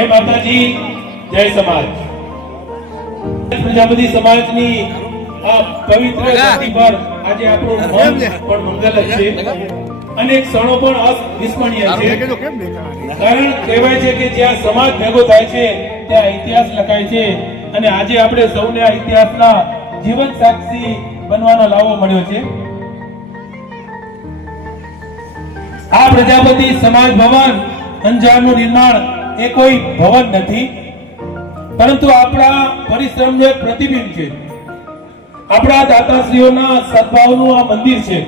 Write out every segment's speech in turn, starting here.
જય માતાજી, જય સમાજ। પ્રજાપતિ સમાજની આ પવિત્ર ધરતી પર આજે આપણું મન પણ મંગલ જ છે। અનેક ક્ષણો પણ અવિસ્મરણીય છે। કારણ કહેવાય છે કે જ્યાં સમાજ ભેગો થાય છે ત્યાં ઇતિહાસ લખાય છે, અને આજે આપણે સૌને આ ઇતિહાસના જીવન સાક્ષી બનવાનો લાવો મળ્યો છે। આ પ્રજાપતિ સમાજ ભવન અંજારનું નિર્માણ એ કોઈ ભવન નથી, પરંતુ આપણા પરિશ્રમનું એક પ્રતિબિંબ છે। આપણા દાતાશ્રીઓના સદભાવનું આ મંદિર છે।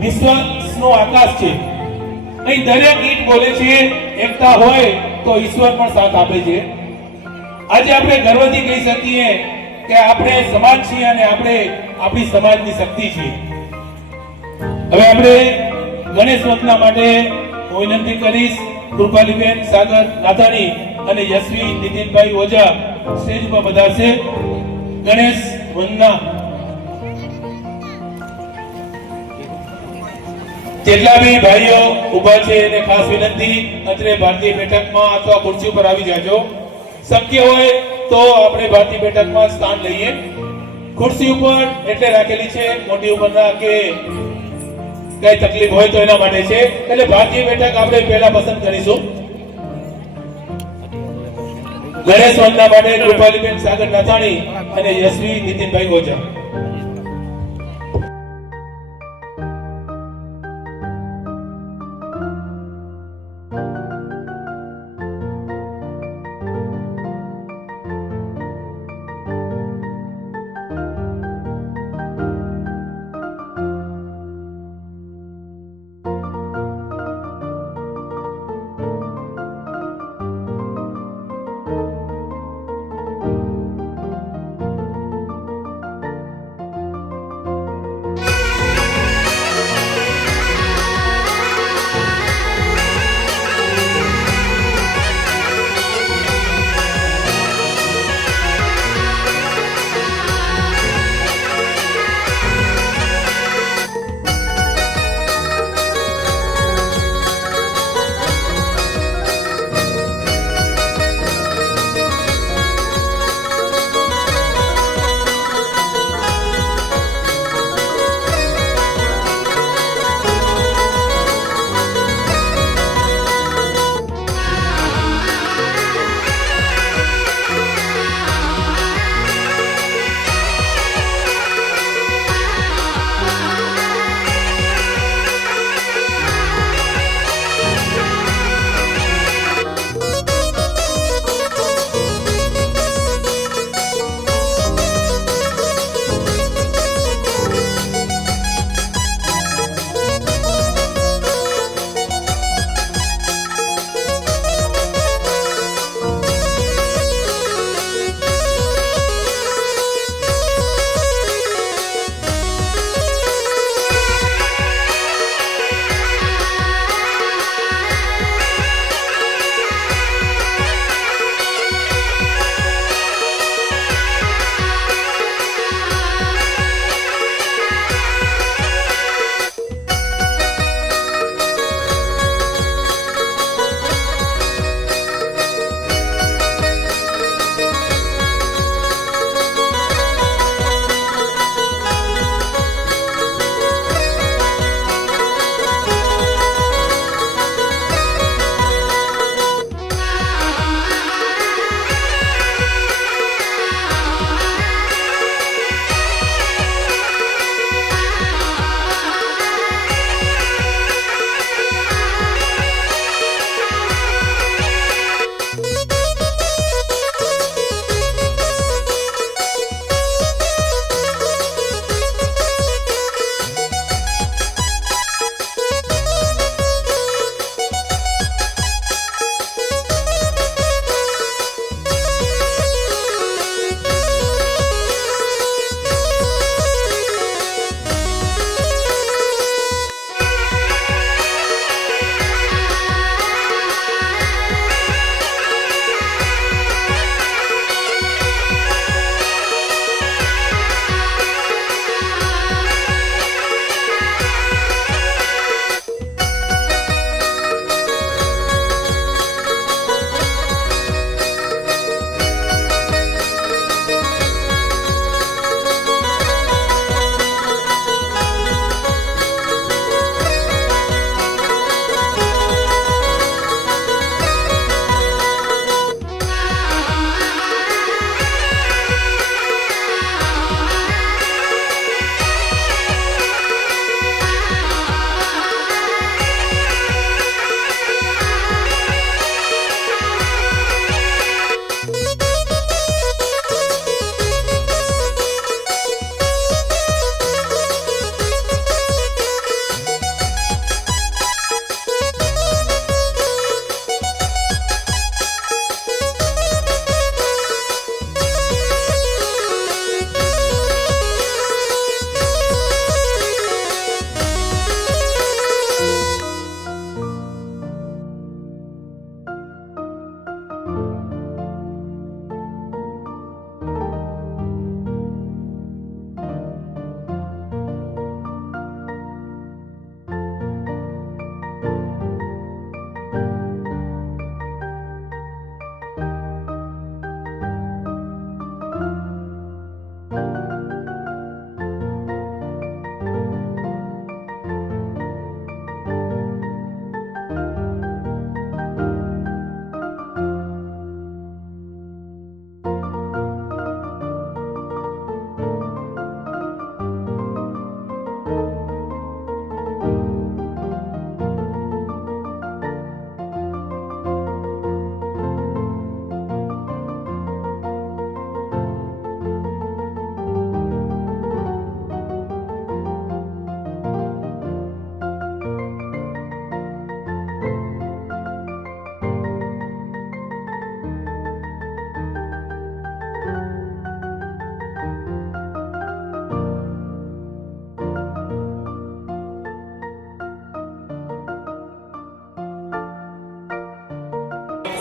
વિશ્વાસનો આકાશ છે। અહીં દરેક ઈંટ બોલે છે એકતા હોય તો ઈશ્વર પણ સાથ આપે છે। આજે આપણે ગર્વથી કહી શકીએ કે આપણે સમાજ છીએ અને આપણે આપણી સમાજની શક્તિ છીએ। હવે આપણે ગણેશ વંદના માટે હું વિનંતી કરીશ કૃપાલીબેન સાગર નાથાણી અને યશવી નીતિનભાઈ ઓઝા સ્ટેજ પર પધારશે। ગણેશ વંદના જેટલા બી ભાઈઓ ઉભા છે એને ખાસ વિનંતી, અત્રે ભારતીય બેઠકમાં અથવા ખુરશી ઉપર આવી જાજો। શક્ય હોય તો આપણે ભારતીય બેઠકમાં સ્થાન લઈએ। ખુરશી ઉપર એટલે રાખેલી છે, મોટી ઉંમરના કે કઈ તકલીફ હોય તો એના માટે છે, એટલે ભારતીય બેઠક આપણે પહેલા પસંદ કરીશું। ગણેશ વંદના માટે કૃપાલીબેન સાગર નાથાણી અને યશવી નીતિનભાઈ ઓઝા।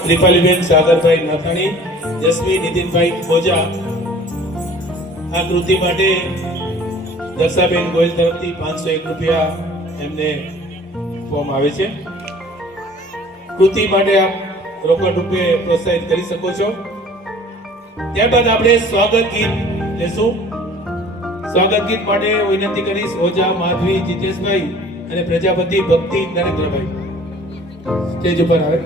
ત્રિપાલીબેન સાગરભાઈ નાથાણી, જસ્મી નીતિનભાઈ ઓઝા. આ કૃતિ માટે દક્ષાબેન ગોયલ તરફથી 501 રૂપિયા એમને ફોર્મ આવે છે. કૃતિ માટે આપ રોકડ રૂપે પ્રોત્સાહિત કરી શકો છો. ત્યારબાદ આપણે સ્વાગત ગીત લેશું. સ્વાગત ગીત માટે વિનંતી કરીશ ઓઝા માધવી જીતેશભાઈ અને પ્રજાપતિ ભક્તિ નરેન્દ્રભાઈ સ્ટેજ ઉપર આવે.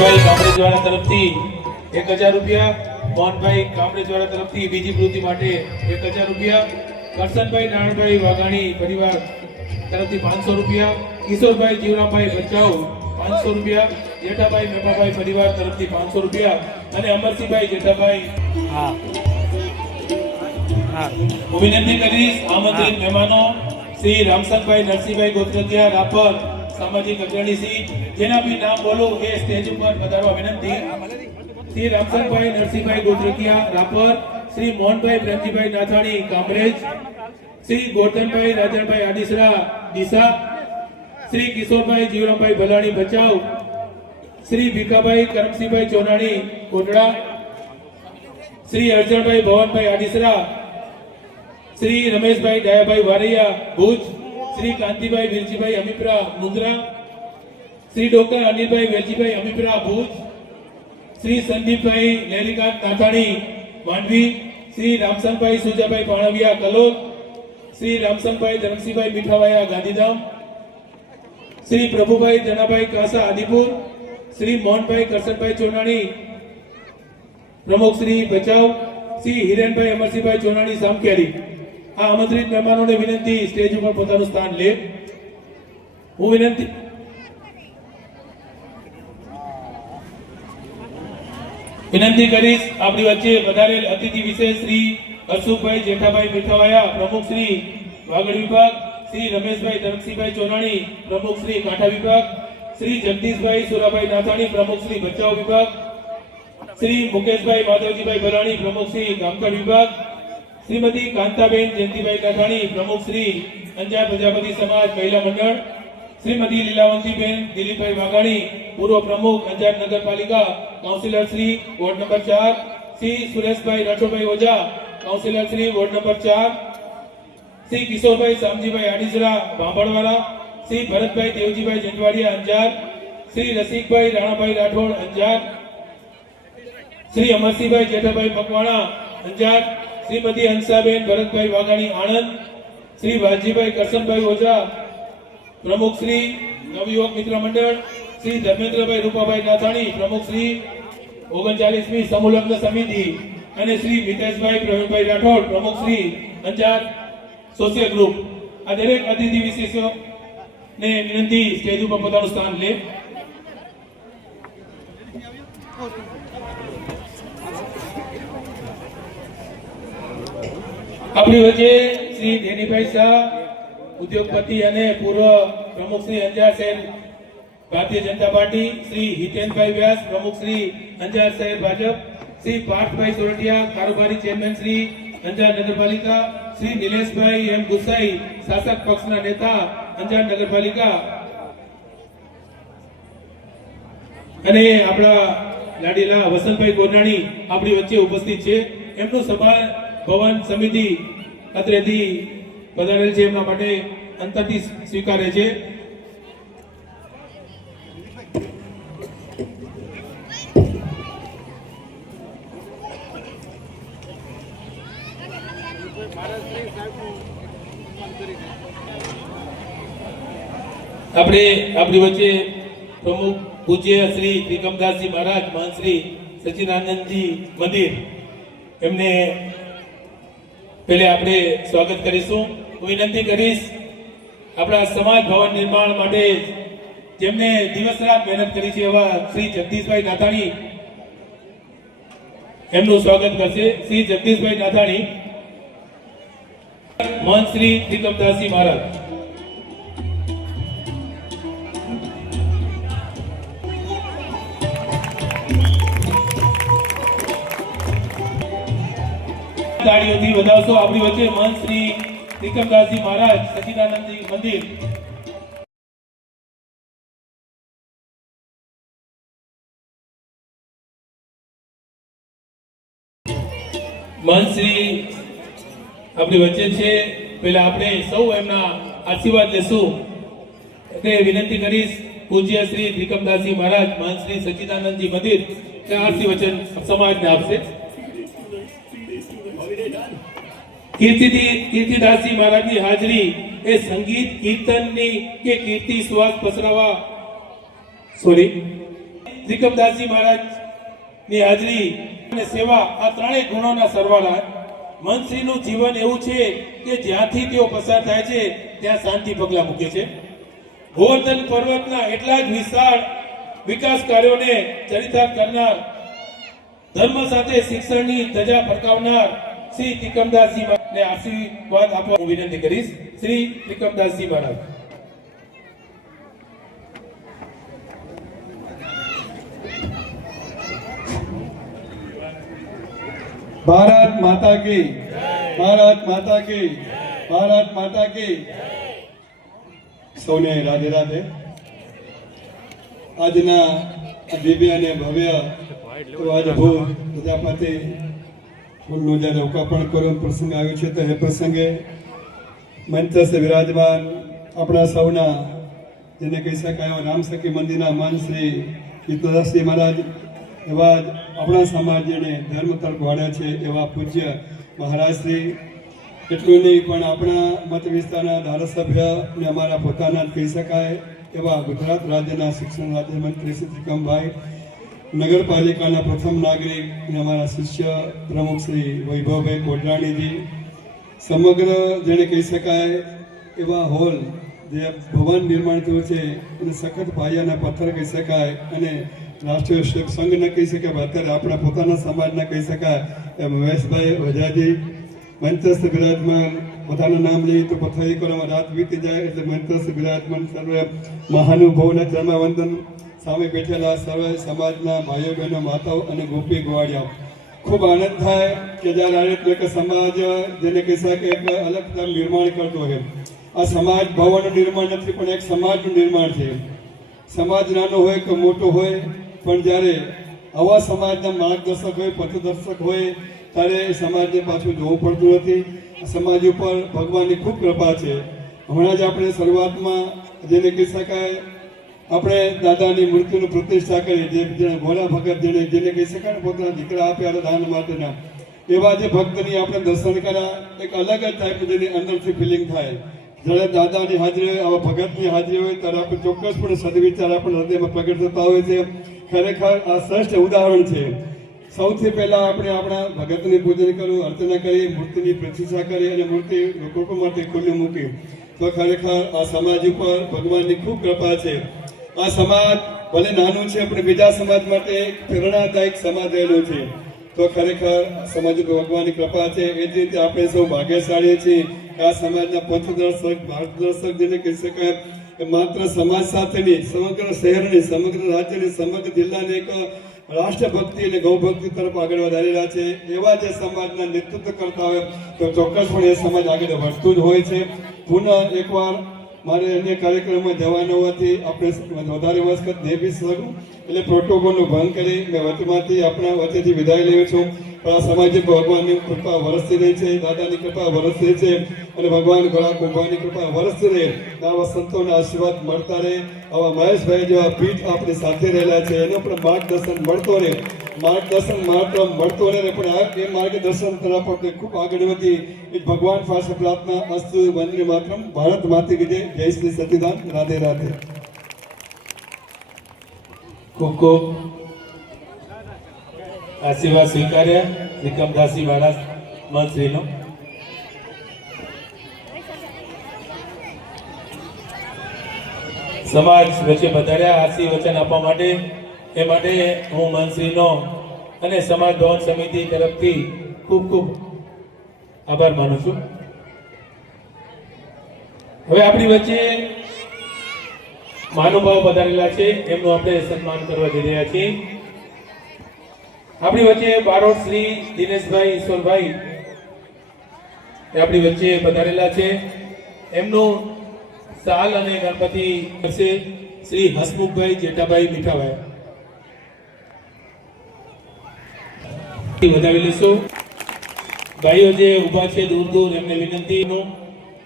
ભાઈ કામરેજવાળા તરફથી 1000 રૂપિયા, મોહનભાઈ કામરેજવાળા તરફથી બીજી પ્રવૃત્તિ માટે 1000 રૂપિયા, કરશનભાઈ નારાયણભાઈ વાઘાણી પરિવાર તરફથી 500 રૂપિયા, કિશોરભાઈ જીવરામભાઈ ભચાઉ 500 રૂપિયા, જેઠાભાઈ મેપાભાઈ પરિવાર તરફથી 500 રૂપિયા અને અમરસિંહભાઈ જેઠાભાઈ. હું વિનંતી કરીશ આમંત્રિત મહેમાનો શ્રી રામસંગભાઈ નરસિંહભાઈ ગોત્રકિયા રાપર સામાજિક અગ્રણી શ્રી, જેના બી નામ બોલું એ સ્ટેજ ઉપર પધારવા વિનંતી. શ્રી રામસંગભાઈ નરસિંહભાઈ ગોત્રકિયા રાપર, શ્રી મોહનભાઈ પ્રેમજીભાઈ નાથાણી કામરેજ, શ્રી ગોરધનભાઈ રાજણભાઈ આડીસરા ડીસા, શ્રી કિશોરભાઈ જીવરામભાઈ ભલાણી ભચાઉ, શ્રી ભીખાભાઈ કરમસિંહભાઈ ચોનાણી કોટડા, શ્રી અર્જણભાઈ ભવનભાઈ આડીસરા, શ્રી રમેશભાઈ દયાભાઈ વારૈયા ભુજ, શ્રી કાંતિભાઈ વેલજીભાઈ અમીપરા મુંદ્રા, શ્રી ડોક્ટર અનિલભાઈ વેલજીભાઈ અમીપરા ભુજ, શ્રી સંદીપભાઈ લહેરીકાંત નાથાણી માંડવી, શ્રી રામસંગભાઈ સુજાભાઈ પાણવિયા કલોલ, શ્રી રામસંગભાઈ ધરમસિંહભાઈ મીઠાવાયા ગાંધીધામ, શ્રી પ્રભુભાઈ જનાભાઈ કાસા આદિપુર, શ્રી મોહનભાઈ કરશનભાઈ ચોનાણી પ્રમુખ શ્રી ભચાઉ, શ્રી હિરેનભાઈ અમરસિંહભાઈ ચોનાણી સામખિયારી. આ આમંત્રિત મહેમાનોને વિનંતી સ્ટેજ ઉપર પોતાનું સ્થાન લે. હું વિનંતી કરીશ આપણી વચ્ચે વધારેલ અતિથિ વિશેષ શ્રી હર્ષુભાઈ જેઠાભાઈ મીઠાવાયા પ્રમુખ શ્રી વાગડ વિભાગ, શ્રી રમેશભાઈ ધરમસિંહભાઈ ચોનાણી પ્રમુખ શ્રી કાંઠા વિભાગ, શ્રી જગદીશભાઈ સુરાભાઈ નાથાણી પ્રમુખ શ્રી ભચાઉ વિભાગ, શ્રી મુકેશભાઈ માધવજીભાઈ ભલાણી પ્રમુખ શ્રી ગામકડ વિભાગ, શ્રીમતી કાંતાબેન જયંતિભાઈ કાઠાણી પ્રમુખ શ્રી અંજાર પ્રજાપતિ સમાજ મહિલા મંડળ, શ્રીમતી લીલાવંતીબેન દિલીપભાઈ વાઘાણી પૂર્વ પ્રમુખ અંજાર નગરપાલિકા councillor Shri ward number 4, Shri Sureshbhai Rathodbhai Oza councillor Shri ward number 4, Shri Kishorbhai Shamjibhai Adisara ભાંભણવાળા, શ્રી ભરતભાઈ દેવજીભાઈ જંજવાડિયા અંજાર, શ્રી રસિકભાઈ રાણાભાઈ રાઠોડ અંજાર, શ્રી અમરસિંહભાઈ જેઠાભાઈ મકવાણા અંજાર, શ્રીમતી હંસાબેન ભરતભાઈ વાઘાણી આણંદ, શ્રી વાલજીભાઈ કરશનભાઈ ઓઝા પ્રમુખ શ્રી નવયુવક મિત્ર મંડળ, શ્રી ધર્મેન્દ્રભાઈ રૂપાભાઈ નાથાણી પ્રમુખ શ્રી 39મી સમૂહલગ્ન સમિતિ અને શ્રી મિતેશભાઈ પ્રવીણભાઈ રાઠોડ પ્રમુખ શ્રી અંજાર સોશિયલ ગ્રુપ. આ દરેક અતિથિ વિશેષો ને વિનંતી સ્ટેજ ઉપર પોતાનું સ્થાન લે. આપણી વચ્ચે શ્રી ધેનીભાઈ શાહ ઉદ્યોગપતિ અને પૂર્વ પ્રમુખ શ્રી અંજાર શહેર ભારતીય જનતા પાર્ટી, શ્રી હિતેનભાઈ વ્યાસ પ્રમુખ શ્રી અંજાર શહેર ભાજપ, શ્રી પાર્થભાઈ સોરઠિયા કારોબારી ચેરમેન શ્રી અંજાર નગરપાલિકા, શ્રી નિલેશભાઈ એમ ગુસાઈ શાસક પક્ષના નેતા અંજાર નગરપાલિકા અને આપણા લાડીલા વસંતભાઈ ગોડાણી આપણી વચ્ચે ઉપસ્થિત છે. એમનું સભા ભવન સમિતિ અત્રેથી પધારેલ છે, એમના માટે અંતરથી સ્વીકારે છે. આપણે આપણી વચ્ચે પ્રમુખ પૂજ્ય શ્રી ત્રિકમદાસજી મહારાજ મહંત શ્રી સચ્ચિદાનંદજી મંદિર, એમને પહેલે આપણે સ્વાગત કરીશું. હું વિનંતી કરીશ આપણા સમાજ ભવન નિર્માણ માટે જેમને દિવસ રાત મહેનત કરી છે એવા શ્રી જગદીશભાઈ નાથાણી એમનું સ્વાગત કરશે. શ્રી જગદીશભાઈ નાથાણી મહંત શ્રી ત્રિકમદાસજી મહારાજ. તાળીઓથી વધાવશો. આપણી વચ્ચે મહંત શ્રી ત્રિકમદાસજી મહારાજ સચ્ચિદાનંદજી મંદિર. મહંત શ્રી આપણી વચ્ચે છે. પહેલા આપણે સૌ એમના આશીર્વાદ લેશું. એટલે વિનંતી કરીશ પૂજ્ય શ્રી ત્રિકમદાસજી મહારાજ મહંત શ્રી સચ્ચિદાનંદજી મંદિર આશીર્વચન સમાજને આપશે. કીર્તિદાસજી મહારાજની હાજરી એ સંગીત કીર્તનની કે કીર્તિ શ્વાસ પસરાવા ત્રિકમદાસજી મહારાજ ની હાજરી અને સેવા આ ત્રણેય ગુણોના સરવાળા મંત્રીનું જીવન એવું છે કે જ્યાંથી તેઓ પસાર થાય છે ત્યાં શાંતિ પગલા મૂકે છે. ગોવર્ધન પર્વતના એટલા જ વિશાળ વિકાસ કાર્યોને ચરિતાર્થ કરનાર, ધર્મ સાથે શિક્ષણની ધજા ફરકાવનાર શ્રી ત્રિકમદાસજી ને આશીર્વાદ આપવા હું વિનંતી કરીશ. શ્રી ત્રિકમદાસજી મહારાજ. भारत माता की, भारत माता की, भारत माता की. સૌને રાધે રાધે. આજના દિવ્ય અને ભવ્ય અદ્ભુત પ્રજાપતિ ફૂલનું જ્યારે લોકાર્પણ કરવાનો પ્રસંગ આવ્યો છે, તો એ પ્રસંગે મંચસ્થ વિરાજમાન આપણા સૌના જેને કહી શકાય રામસખી મંદિરના માન શ્રી ત્રિકમદાસજી મહારાજ, એવા જ આપણા સમાજ જેને ધર્મ તરફ વાળ્યા છે એવા પૂજ્ય મહારાજ શ્રી, એટલું નહીં પણ આપણા મત વિસ્તારના ધારાસભ્ય અને અમારા પોતાના કહી શકાય એવા ગુજરાત રાજ્યના શિક્ષણ રાજ્યમંત્રી શ્રી ત્રિકમભાઈ, નગરપાલિકાના પ્રથમ નાગરિક અને અમારા શિષ્ય પ્રમુખ શ્રી વૈભવભાઈ કોટરાણીજી, સમગ્ર જેને કહી શકાય એવા હોલ જે ભવન નિર્માણ થયું છે એને સખત પાયાના પથ્થર કહી શકાય, અને રાષ્ટ્રીય સેવક સંઘને કહી શકાય, અત્યારે આપણા પોતાના સમાજના કહી શકાય એમ મહેશભાઈ ઓઝાજી મંચસ્થ બિરાજમાન. પોતાનું નામ લઈએ તો પથ્થરી કરવામાં રાત વીતી જાય, એટલે મંચસ્થ બિરાજમાન સર્વે મહાનુભાવોના જન્મવંદન. સામે બેઠેલા સર્વે સમાજના ભાઈઓ બહેનો, માતાઓ અને ગોપી ગોવાળિયા, ખૂબ આનંદ થાય કે જ્યારે આ રીતે કે સમાજ જેને કહી શકાય એક અલગ નિર્માણ કરતો હોય. આ સમાજ ભવનનું નિર્માણ નથી પણ એક સમાજનું નિર્માણ છે. સમાજ નાનો હોય કે મોટો હોય, પણ જ્યારે આવા સમાજના માર્ગદર્શક હોય, પથદર્શક હોય, ત્યારે એ સમાજને પાછું જોવું પડતું નથી. સમાજ ઉપર ભગવાનની ખૂબ કૃપા છે. હમણાં જ આપણે શરૂઆતમાં જેને કહી શકાય આપણે દાદાની મૂર્તિની પ્રતિષ્ઠા કરી, જે ભોળા ભગત જેને કહી શકાય પોતાના દીકરા આપ્યા દાન માટેના, એવા જે ભક્તની આપણે દર્શન કર્યા, એક અલગ જ ટાઈપ જેની અંદરથી ફિલિંગ થાય. જ્યારે દાદાની હાજરી હોય, આવા ભગતની હાજરી હોય, ત્યારે આપણે ચોક્કસપણે સદવિચાર આપણે હૃદયમાં પ્રગટ થતા હોય છે. ખરેખર આ શ્રેષ્ઠ ઉદાહરણ છે. સૌથી પહેલા આપણે આપણા ભગતની પૂજન કરવું, અર્ચના કરી, મૂર્તિની પ્રતિષ્ઠા કરી અને મૂર્તિ લોકો માટે ખુલ્લી મૂકી, તો ખરેખર આ સમાજ ઉપર ભગવાનની ખૂબ કૃપા છે. આ સમાજ ભલે નાનું છે પણ બીજા સમાજ માટે પ્રેરણાદાયક સમાજ રહેલો છે. તો ખરેખર સમાજ ઉપર ભગવાનની કૃપા છે. એ જ રીતે આપણે સૌ ભાગ્યશાળી છીએ. આ સમાજના પથદર્શક, માર્ગદર્શક જેને કહી શકાય, માત્ર સમાજ સાથે નહીં, સમગ્ર શહેરની, સમગ્ર રાજ્યની, સમગ્ર જિલ્લાને એક રાષ્ટ્રભક્તિ અને ગૌભક્તિ તરફ આગળ વધારી રહ્યા છે. એવા જે સમાજના નેતૃત્વ કરતા હોય તો ચોક્કસપણે એ સમાજ આગળ વધતું જ હોય છે. પુનઃ એકવાર મારે અન્ય કાર્યક્રમમાં જવાનું હોવાથી આપણે વધારે વખત નહીં બી શકું, એટલે પ્રોટોકોલનો ભંગ કરી મેં વચમાંથી આપણા વચ્ચેથી વિદાય લેવું છું. પણ આ સમાજ ભગવાનની કૃપા વરસતી રહી છે, દાદાની કૃપા વરસતી છે, અને ભગવાન ઘોડા કુંભાની કૃપા વરસતી રહે. આવા સંતોના આશીર્વાદ મળતા રહે. આવા મહેશભાઈ જેવા પીઠ આપણી સાથે રહેલા છે, એનો પણ માર્ગદર્શન મળતો રહે. માર્ગદર્શન માત્ર મળતો રહે, પણ એ માર્ગદર્શન તરફ આપણે ખૂબ આગળ વધી એ ભગવાન પાસે પ્રાર્થના. અસ્તુ વંદે માતરમ. ભારત માતા કી જય. જય શ્રી સતીદાન. રાધે રાધે. ખૂબ ખૂબ આશીર્વાદ સ્વીકાર્યા ત્રિકમદાસજી મહારાજ મંત્રીનો. સમાજ વચ્ચે વધાર્યા આશીર્વચન આપવા માટે, એ માટે હું મંત્રીનો અને સમાજ ભવન સમિતિ તરફથી ખૂબ ખૂબ આભાર માનું છું. હવે આપણી વચ્ચે મહાનુભાવ પધારેલા છે, એમનું આપણે સન્માન કરવા જઈ રહ્યા છીએ. આપણી વચ્ચે બારોટ શ્રી દિનેશભાઈ ઈશ્વરભાઈ આપણી વચ્ચે પધારેલા છે. એમનું સાલ અને ગણપતિ છે શ્રી હસમુખભાઈ જેઠાભાઈ મીઠાભાઈ વધાવી લેશો. ભાઈઓ જે ઉભા છે દૂર દૂર, એમને વિનંતીનું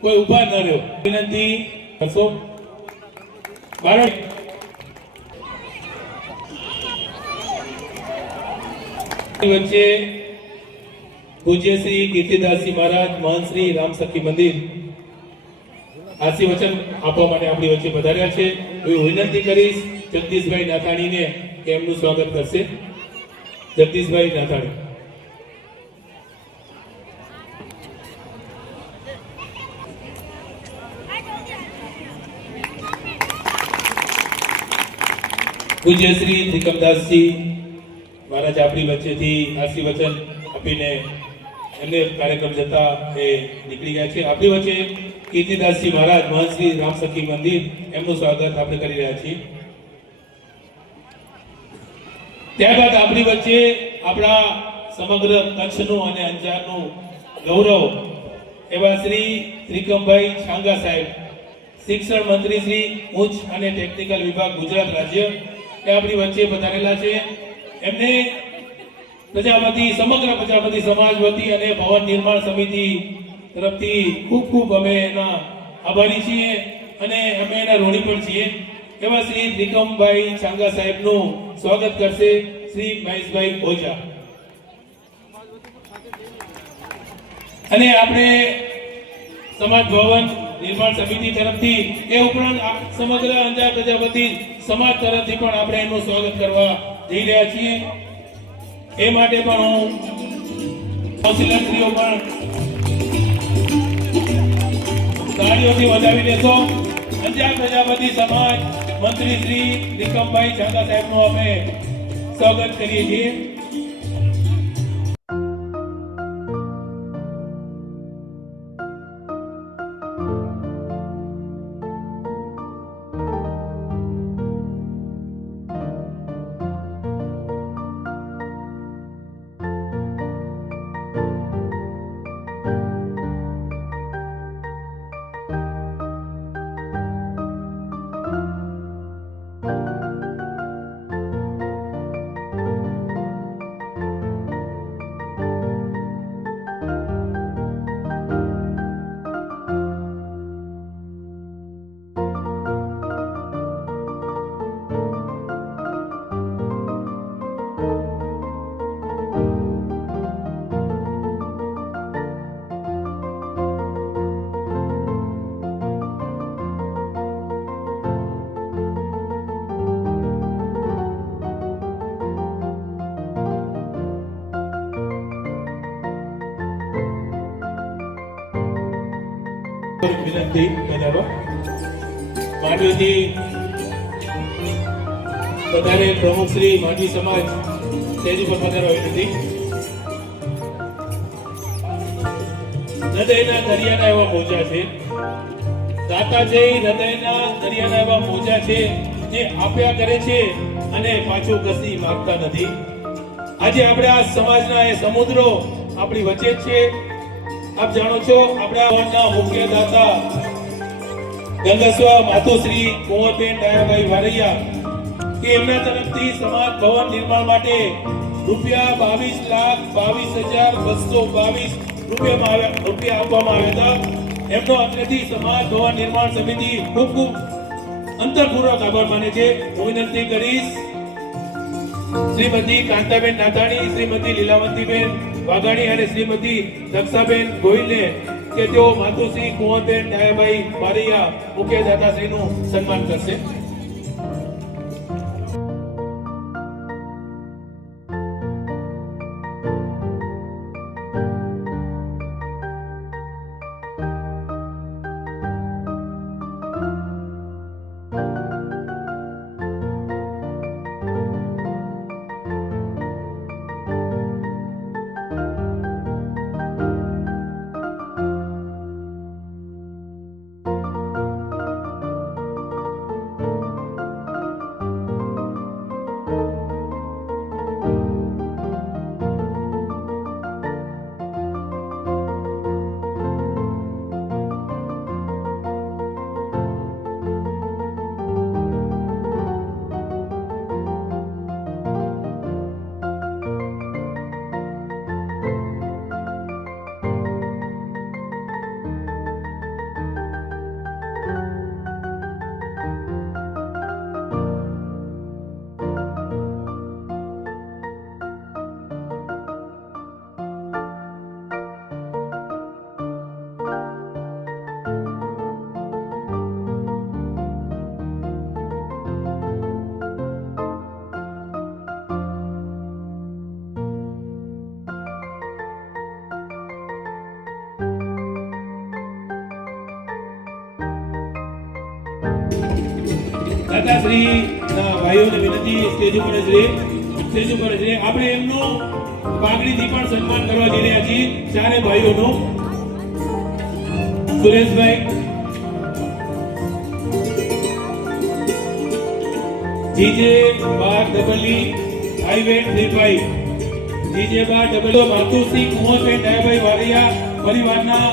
કોઈ ઉભા ન રહ્યો, વિનંતી કરશો. બારોટ વચ્ચે પૂજ્ય શ્રી કીર્તિદાસજી મહારાજ, મહંત શ્રી રામસખી મંદિર આશીર્વચન આપવા માટે આપણી વચ્ચે પધાર્યા છે. હું વિનંતી કરીશ જગદીશભાઈ નાથાણીને એમનું સ્વાગત કરશે જગદીશભાઈ નાથાણી. પૂજ્ય શ્રી ત્રિકમદાસજી મહારાજ આપણી વચ્ચેથી આશીર્વચન આપીને એમને કાર્યક્રમ જતા એ નીકળી ગયા છે. આપણી વચ્ચે કીર્તિદાસજી મહારાજ મહંત શ્રી રામસખી મંદિર એમનું સ્વાગત આપણે કરી રહ્યા છીએ. ત્યારબાદ આપણી વચ્ચે આપણા સમગ્ર કચ્છનું અને અંજારનું ગૌરવ એવા શ્રી ત્રિકમભાઈ છાંગા સાહેબ, શિક્ષણ મંત્રી શ્રી ઉચ્ચ અને ટેકનિકલ વિભાગ ગુજરાત રાજ્ય, એ આપણી વચ્ચે પધારેલા છે. એમને પ્રજાપતિ સમગ્ર પ્રજાપતિ સમાજ વતી અને ભવન નિર્માણ સમિતિ તરફથી ખૂબ ખૂબ અમે એના આભારી છીએ અને અમે એના ઋણી પણ છીએ. એવા શ્રી ત્રિકમભાઈ છાંગા સાહેબનું સ્વાગત કરશે શ્રી મહેશભાઈ ઓઝા. અને આપણે સમાજ ભવન નિર્માણ સમિતિ તરફથી એ ઉપરાંત સમગ્ર અંજાર પ્રજાપતિ સમાજ તરફથી પણ આપણે એનું સ્વાગત કરવા જઈ રહ્યા છીએ. એ માટે પણ હું કાઉન્સિલરશ્રીઓ પણ તાળીઓથી વધાવી લેશો. અંજાર પ્રજાપતિ સમાજ મંત્રી શ્રી ત્રિકમભાઈ છાંગા સાહેબનું અમે સ્વાગત કરીએ છીએ. વિનંતી બધાનો માંડવીથી વધારે પ્રમુખ શ્રી માંડવી સમાજ સ્ટેજ ઉપર પધારવા વિનંતી. હૃદયના દરિયાના એવા મોજા છે, દાતા છે હૃદયના દરિયાના એવા મોજા છે જે આપ્યા કરે છે અને પાછું કશી માંગતા નથી. આજે આપણે આ સમાજના એ સમુદ્રો આપણી વચ્ચે જ છે. આપ જાણો છો આપણા ભવનના મુખ્ય દાતા ગંગસ્વા માતુશ્રી કુંવરબેન ડાયાભાઈ વારૈયા કે એમના તરફથી સમાજ ભવન નિર્માણ માટે ₹22,22,222 રૂપિયા આપવામાં આવ્યા હતા. એમનો અત્રેથી સમાજ ભવન નિર્માણ સમિતિ ખૂબ ખૂબ અંતરપૂર્વક આભાર માને છે. હું વિનંતી કરીશ શ્રીમતી કાંતાબેન નાથાણી, શ્રીમતી લીલાવંતીબેન વાઘાણી અને શ્રીમતી દક્ષાબેન ગોહિલને કે તેઓ માતુશ્રી કુંવરબેન ડાયાભાઈ બારૈયા મુખ્ય દાતાશ્રીનું સન્માન કરશે. દાતાશ્રી ભાઈઓને વિનંતી, સ્ટેજ ઉપર છે. આપણે એમનું પાઘડીથી પણ સન્માન કરવા જઈ રહ્યા છીએ ચારે ભાઈઓનું. સુરેશભાઈ, જીજે બાર ડબલી હાઈવે 35, જીજે બાર ડબલો માતુસિંહ કુંવરબેન દયાભાઈ વારિયા પરિવારના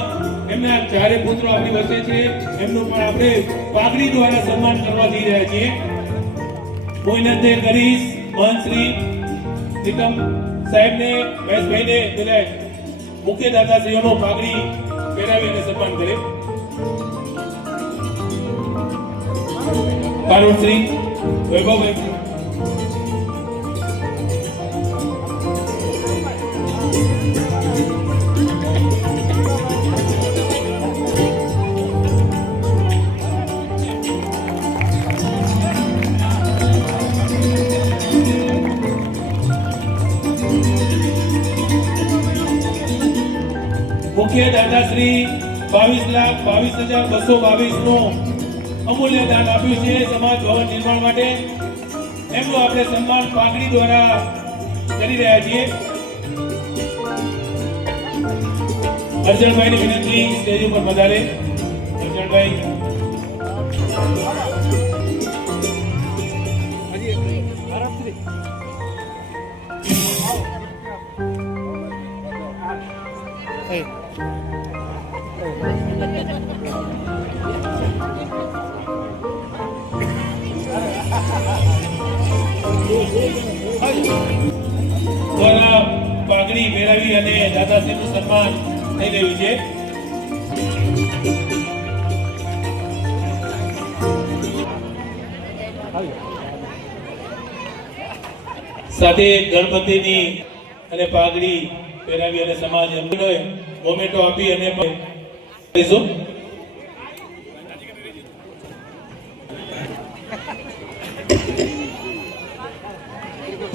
એમના ચારે પુત્રો આપણી વચ્ચે છે. એમનું પણ આપણે પાઘડી દ્વારા સન્માન કરવા જઈ રહ્યા છીએ. હું વિનંતી કરીશ મહંતશ્રી નિકમ સાહેબને, મહેશભાઈને પેલા મુખ્ય દાતાશ્રીઓનો પાઘડી પહેરાવી અને સન્માન કરે. કારુણશ્રી વૈભવભાઈ, મુખ્ય દાતાશ્રી 22,22,222 નું અમૂલ્ય દાન આપ્યું છે સમાજ ભવન નિર્માણ માટે. એમનું આપણે સન્માન પાઘડી દ્વારા કરી રહ્યા છીએ. અર્જણભાઈની વિનંતી, સ્ટેજ ઉપર પધારે. અર્જણભાઈ, દ્વારા પાઘડી પહેરાવી અને દાદાશ્રીનું સન્માન થઈ રહ્યું છે. સાથે ગણપતિની અને પાઘડી પહેરાવી અને સમાજ એમને મોમેન્ટો આપી અને કરીશું.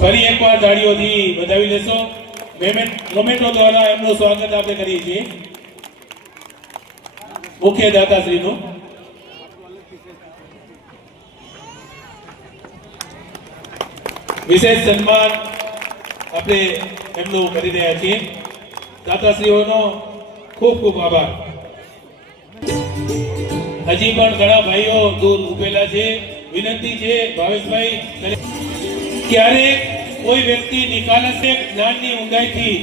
ફરી એકવાર તાળીઓથી વધાવી લેશો. મોમેન્ટો દ્વારા એમનું સ્વાગત આપણે કરીએ છીએ મુખ્ય દાતાશ્રીનું. વિશેષ સન્માન આપણે એમનું કરી રહ્યા છીએ. દાતાશ્રીઓનો ખૂબ ખૂબ આભાર. હજી પણ ઘણા ભાઈઓ દૂર ઉભેલા છે. વિનંતી છે ભાવેશભાઈ, ક્યારેક કોઈ વ્યક્તિ નિખાલસ જ્ઞાનની ઊંડાઈથી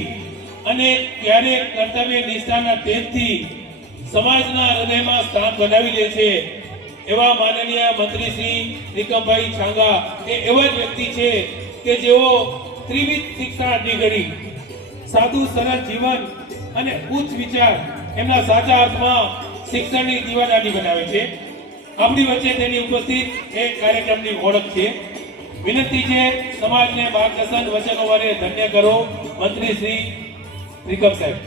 અને ક્યારેક કર્તવ્ય નિષ્ઠાના તેજથી સમાજના હૃદયમાં સ્થાન બનાવી લે છે. એવા માનનીય મંત્રી શ્રી નિકમભાઈ છાંગા એ એવા જ વ્યક્તિ છે કે જેઓ ત્રિવિધ શિક્ષણ ડિગ્રી, સાદું સરળ જીવન અને ઉચ્ચ વિચાર એમના સાચા અર્થમાં શિક્ષણની દીવાદાંડી બનાવે છે. આપણી વચ્ચે તેની ઉપસ્થિત એક કાર્યક્રમની ઓળખ છે. વિનંતી છે સમાજને માર્ગદર્શન વચનો વડે ધન્ય કરો. મંત્રી શ્રી નિકમ સાહેબ.